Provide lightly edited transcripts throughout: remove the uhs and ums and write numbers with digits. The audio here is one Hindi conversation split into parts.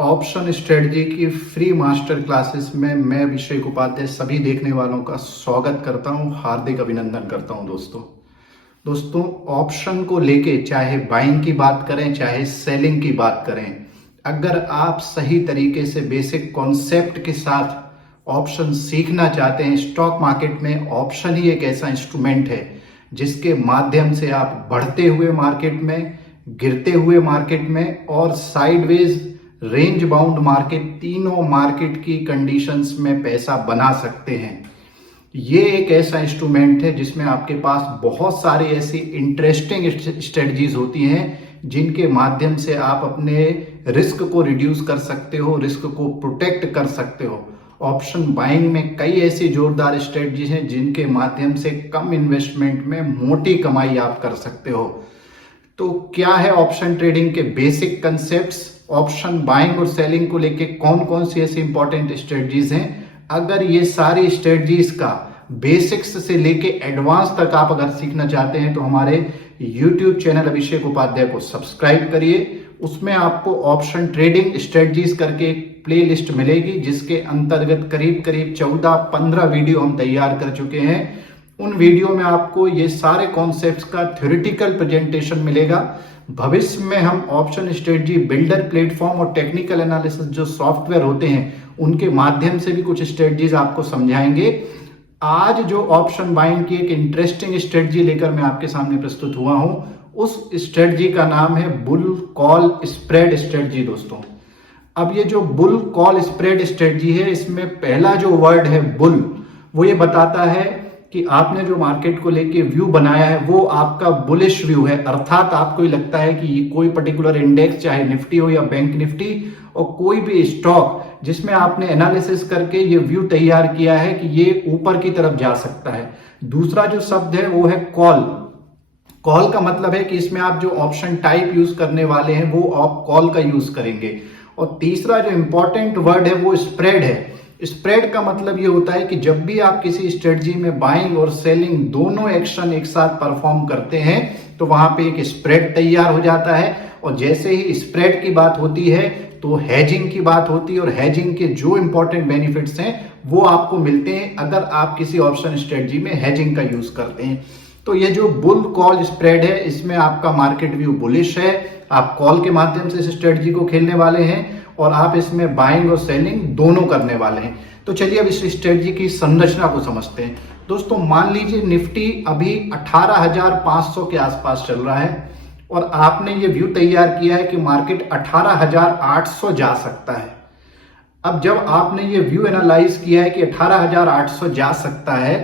ऑप्शन स्ट्रेटजी की फ्री मास्टर क्लासेस में मैं अभिषेक उपाध्याय सभी देखने वालों का स्वागत करता हूं, हार्दिक अभिनंदन करता हूं। दोस्तों ऑप्शन को लेके चाहे बाइंग की बात करें चाहे सेलिंग की बात करें, अगर आप सही तरीके से बेसिक कॉन्सेप्ट के साथ ऑप्शन सीखना चाहते हैं, स्टॉक मार्केट में ऑप्शन ही एक ऐसा इंस्ट्रूमेंट है जिसके माध्यम से आप बढ़ते हुए मार्केट में, गिरते हुए मार्केट में और साइडवेज रेंज बाउंड मार्केट, तीनों मार्केट की कंडीशंस में पैसा बना सकते हैं। ये एक ऐसा इंस्ट्रूमेंट है जिसमें आपके पास बहुत सारी ऐसी इंटरेस्टिंग स्ट्रेटजीज होती हैं जिनके माध्यम से आप अपने रिस्क को रिड्यूस कर सकते हो, रिस्क को प्रोटेक्ट कर सकते हो। ऑप्शन बाइंग में कई ऐसी जोरदार स्ट्रेटजीज हैं जिनके माध्यम से कम इन्वेस्टमेंट में मोटी कमाई आप कर सकते हो। तो क्या है ऑप्शन ट्रेडिंग के बेसिक कंसेप्ट्स, ऑप्शन बाइंग और सेलिंग को लेके कौन कौन सी ऐसी इंपॉर्टेंट स्ट्रेटजीज हैं, अगर ये सारी स्ट्रेटजीज का बेसिक्स से लेके एडवांस तक आप अगर सीखना चाहते हैं तो हमारे YouTube चैनल अभिषेक उपाध्याय को सब्सक्राइब करिए। उसमें आपको ऑप्शन ट्रेडिंग स्ट्रेटजीज करके एक प्ले लिस्ट मिलेगी जिसके अंतर्गत करीब करीब 14-15 वीडियो हम तैयार कर चुके हैं। उन वीडियो में आपको ये सारे कॉन्सेप्ट्स का थ्योरेटिकल प्रेजेंटेशन मिलेगा। भविष्य में हम ऑप्शन स्ट्रेटजी बिल्डर प्लेटफॉर्म और टेक्निकल एनालिसिस जो सॉफ्टवेयर होते हैं उनके माध्यम से भी कुछ स्ट्रेटजीज आपको समझाएंगे। आज जो ऑप्शन बाइंग की एक इंटरेस्टिंग स्ट्रेटजी लेकर मैं आपके सामने प्रस्तुत हुआ हूं, उस स्ट्रेटजी का नाम है बुल कॉल स्प्रेड स्ट्रेटजी। दोस्तों अब ये जो बुल कॉल स्प्रेड स्ट्रेटजी है, इसमें पहला जो वर्ड है बुल, वो ये बताता है कि आपने जो मार्केट को लेके व्यू बनाया है वो आपका बुलिश व्यू है, अर्थात आपको लगता है कि ये कोई पर्टिकुलर इंडेक्स, चाहे निफ्टी हो या बैंक निफ्टी, और कोई भी स्टॉक जिसमें आपने एनालिसिस करके ये व्यू तैयार किया है कि ये ऊपर की तरफ जा सकता है। दूसरा जो शब्द है वो है कॉल। कॉल का मतलब है कि इसमें आप जो ऑप्शन टाइप यूज करने वाले हैं वो आप कॉल का यूज करेंगे। और तीसरा जो इंपॉर्टेंट वर्ड है वो स्प्रेड है। स्प्रेड का मतलब ये होता है कि जब भी आप किसी स्ट्रेटजी में बाइंग और सेलिंग दोनों एक्शन एक साथ परफॉर्म करते हैं तो वहां पे एक स्प्रेड तैयार हो जाता है। और जैसे ही स्प्रेड की बात होती है तो हेजिंग की बात होती है, और हेजिंग के जो इंपॉर्टेंट बेनिफिट्स हैं वो आपको मिलते हैं अगर आप किसी ऑप्शन स्ट्रेटजी में हेजिंग का यूज करते हैं। तो ये जो बुल कॉल स्प्रेड है, इसमें आपका मार्केट व्यू बुलिश है, आप कॉल के माध्यम से इस स्ट्रेटजी को खेलने वाले हैं और आप इसमें बाइंग और सेलिंग दोनों करने वाले हैं। तो चलिए अब इस स्ट्रेटजी की संरचना को समझते हैं। दोस्तों मान लीजिए निफ्टी अभी 18,500 के आसपास चल रहा है और आपने ये व्यू तैयार किया है कि मार्केट 18,800 जा सकता है। अब जब आपने ये व्यू एनालाइज किया है कि 18,800 जा सकता है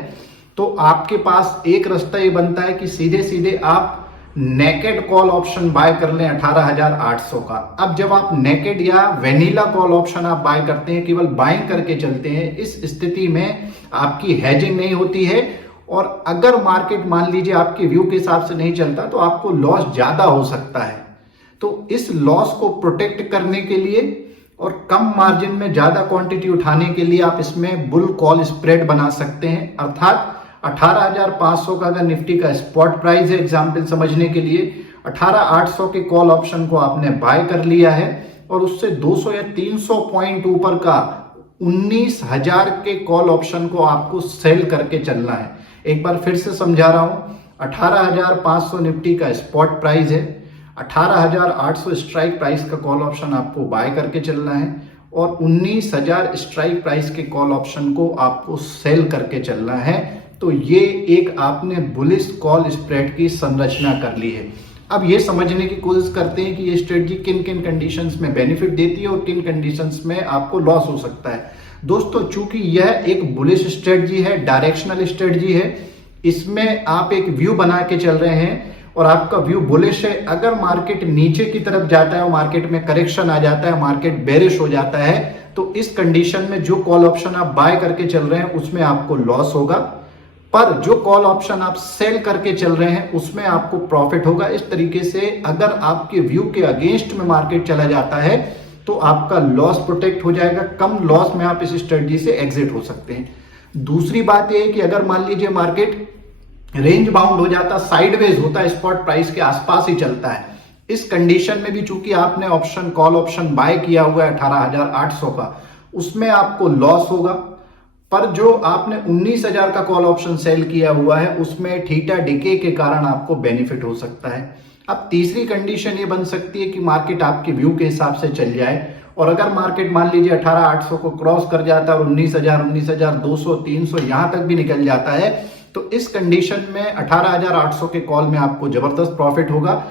तो आपके पास एक रास्ता ये बनता है कि सीधे सीधे आप नेकेड कॉल ऑप्शन बाय कर लें 18,800 का। अब जब आप नेकेड या वेनिला कॉल ऑप्शन आप बाय करते हैं, केवल बाइंग करके चलते हैं, इस स्थिति में आपकी हेजिंग नहीं होती है और अगर मार्केट मान लीजिए आपके व्यू के हिसाब से नहीं चलता तो आपको लॉस ज्यादा हो सकता है। तो इस लॉस को प्रोटेक्ट करने के लिए और कम मार्जिन में ज्यादा क्वांटिटी उठाने के लिए आप इसमें बुल कॉल स्प्रेड बना सकते हैं। अर्थात 18,500 का अगर निफ्टी का स्पॉट प्राइस है, एग्जाम्पल समझने के लिए 18,800 के कॉल ऑप्शन को आपने बाय कर लिया है और उससे 200 या 300 पॉइंट ऊपर का 19,000 के कॉल ऑप्शन को आपको सेल करके चलना है। एक बार फिर से समझा रहा हूं, 18,500 निफ्टी का स्पॉट प्राइस है, 18,800 स्ट्राइक प्राइस का कॉल ऑप्शन आपको बाय करके चलना है और 19,000 स्ट्राइक प्राइस के कॉल ऑप्शन को आपको सेल करके चलना है। तो ये एक आपने बुलिश कॉल स्प्रेड की संरचना कर ली है। अब ये समझने की कोशिश करते हैं कि ये स्ट्रेटजी किन किन कंडीशंस में बेनिफिट देती है और किन कंडीशंस में आपको लॉस हो सकता है। दोस्तों चूंकि यह एक बुलिश स्ट्रेटजी है, डायरेक्शनल स्ट्रेटजी है, इसमें आप एक व्यू बना के चल रहे हैं और आपका व्यू बुलिश है। अगर मार्केट नीचे की तरफ जाता है और मार्केट में करेक्शन आ जाता है, मार्केट बेरिश हो जाता है, तो इस कंडीशन में जो कॉल ऑप्शन आप बाय करके चल रहे हैं उसमें आपको लॉस होगा, पर जो कॉल ऑप्शन आप सेल करके चल रहे हैं उसमें आपको प्रॉफिट होगा। इस तरीके से अगर आपके व्यू के अगेंस्ट में मार्केट चला जाता है तो आपका लॉस प्रोटेक्ट हो जाएगा, कम लॉस में आप इस स्ट्रेटजी से एग्जिट हो सकते हैं। दूसरी बात यह है कि अगर मान लीजिए मार्केट रेंज बाउंड हो जाता, साइडवेज होता है, स्पॉट प्राइस के आसपास ही चलता है, इस कंडीशन में भी चूंकि आपने ऑप्शन कॉल ऑप्शन बाय किया हुआ है 18,800 का, उसमें आपको लॉस होगा। पर जो आपने 19,000 का कॉल ऑप्शन सेल किया हुआ है उसमें थीटा डिके के कारण आपको बेनिफिट हो सकता है। अब तीसरी कंडीशन ये बन सकती है कि मार्केट आपके व्यू के हिसाब से चल जाए, और अगर मार्केट मान लीजिए 18,800 को क्रॉस कर जाता है और 19,000, 19,200, 300 यहां तक भी निकल जाता है, तो इस कंडीशन में 18,800 के कॉल में आपको जबरदस्त प्रॉफिट होगा,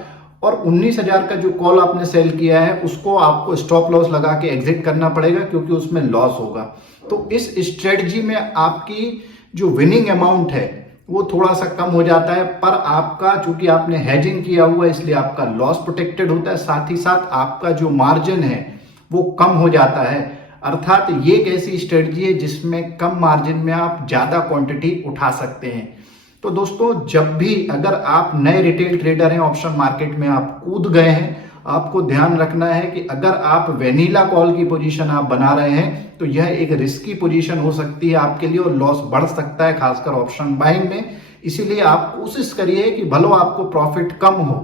और 19,000 का जो कॉल आपने सेल किया है उसको आपको स्टॉप लॉस लगा के एग्जिट करना पड़ेगा, क्योंकि उसमें लॉस होगा। तो इस स्ट्रेटजी में आपकी जो विनिंग अमाउंट है वो थोड़ा सा कम हो जाता है, पर आपका चूंकि आपने हेजिंग किया हुआ है इसलिए आपका लॉस प्रोटेक्टेड होता है, साथ ही साथ आपका जो मार्जिन है वो कम हो जाता है। अर्थात ये एक ऐसी स्ट्रेटजी है जिसमें कम मार्जिन में आप ज्यादा क्वांटिटी उठा सकते हैं। तो दोस्तों, जब भी अगर आप नए रिटेल ट्रेडर हैं, ऑप्शन मार्केट में आप कूद गए हैं, आपको ध्यान रखना है कि अगर आप वेनिला कॉल की पोजीशन आप बना रहे हैं तो यह एक रिस्की पोजीशन हो सकती है आपके लिए और लॉस बढ़ सकता है, खासकर ऑप्शन बाइंग में। इसीलिए आप कोशिश करिए कि भलो आपको प्रॉफिट कम हो,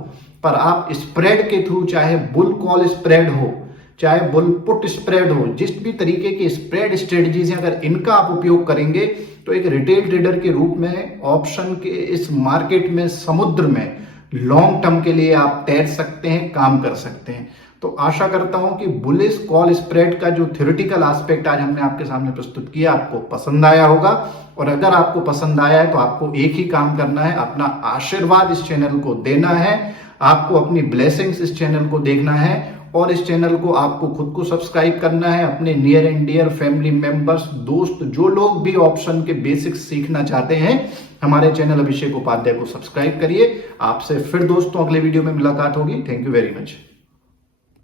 पर आप स्प्रेड के थ्रू, चाहे बुल कॉल स्प्रेड हो चाहे बुल पुट स्प्रेड हो, जिस भी तरीके की स्प्रेड स्ट्रेटजीज हैं, अगर इनका आप उपयोग करेंगे तो एक रिटेल ट्रेडर के रूप में ऑप्शन के इस मार्केट में, समुद्र में लॉन्ग टर्म के लिए आप तैर सकते हैं, काम कर सकते हैं। तो आशा करता हूं कि बुलिश कॉल स्प्रेड का जो थ्योरेटिकल एस्पेक्ट आज हमने आपके सामने प्रस्तुत किया आपको पसंद आया होगा, और अगर आपको पसंद आया है तो आपको एक ही काम करना है, अपना आशीर्वाद इस चैनल को देना है, आपको अपनी ब्लेसिंग्स इस चैनल को देखना है, और इस चैनल को आपको खुद को सब्सक्राइब करना है, अपने near and dear family members, दोस्त, जो लोग भी ऑप्शन के बेसिक्स सीखना चाहते हैं, हमारे चैनल अभिषेक उपाध्याय को सब्सक्राइब करिए। आपसे फिर दोस्तों अगले वीडियो में मुलाकात होगी। Thank you very much.